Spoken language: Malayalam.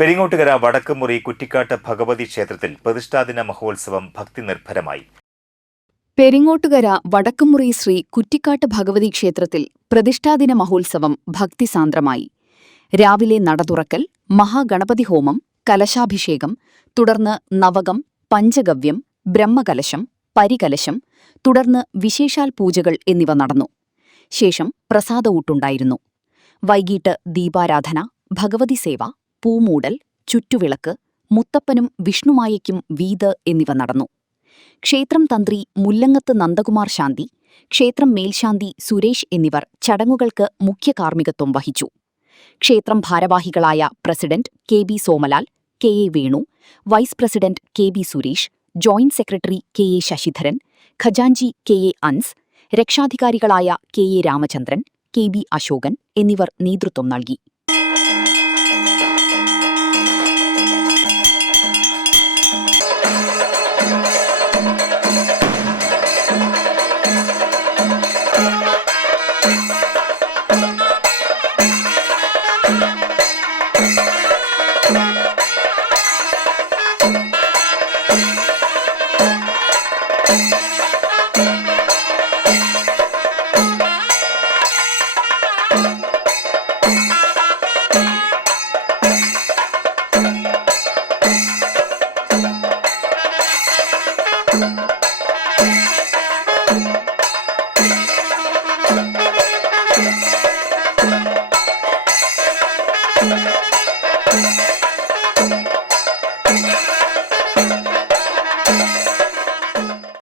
പെരിങ്ങോട്ടുകര വടക്കുമുറി കുറ്റിക്കാട്ട് ഭഗവതി ക്ഷേത്രത്തിൽ പ്രതിഷ്ഠാദിന മഹോത്സവം ഭക്തിനിർഭരമായി. പെരിങ്ങോട്ടുകര വടക്കുമുറി ശ്രീ കുറ്റിക്കാട്ട് ഭഗവതി ക്ഷേത്രത്തിൽ പ്രതിഷ്ഠാദിന മഹോത്സവം ഭക്തിസാന്ദ്രമായി. രാവിലെ നട തുറക്കൽ, മഹാഗണപതി ഹോമം, കലശാഭിഷേകം, തുടർന്ന് നവകം, പഞ്ചഗവ്യം, ബ്രഹ്മകലശം, പരികലശം, തുടർന്ന് വിശേഷാൽ പൂജകൾ എന്നിവ നടന്നു. ശേഷം പ്രസാദഊട്ടുണ്ടായിരുന്നു. വൈകിട്ട് ദീപാരാധന, ഭഗവതി സേവ, പൂമൂടൽ, ചുറ്റുവിളക്ക്, മുത്തപ്പനും വിഷ്ണുമായയ്ക്കും വീത് എന്നിവ നടന്നു. ക്ഷേത്രം തന്ത്രി മുല്ലങ്ങത്ത് നന്ദകുമാർ ശാന്തി, ക്ഷേത്രം മേൽശാന്തി സുരേഷ് എന്നിവർ ചടങ്ങുകൾക്ക് മുഖ്യ കാർമ്മികത്വം വഹിച്ചു. ക്ഷേത്രം ഭാരവാഹികളായ president KB. Somalal, KA. Venu, vice president KB. Suresh, joint secretary KA. Sasidharan, ഖജാൻജി കെ.എ. അൻസ്, രക്ഷാധികാരികളായ കെ.എ. രാമചന്ദ്രൻ, കെ.ബി. അശോകൻ എന്നിവർ നേതൃത്വം നൽകി.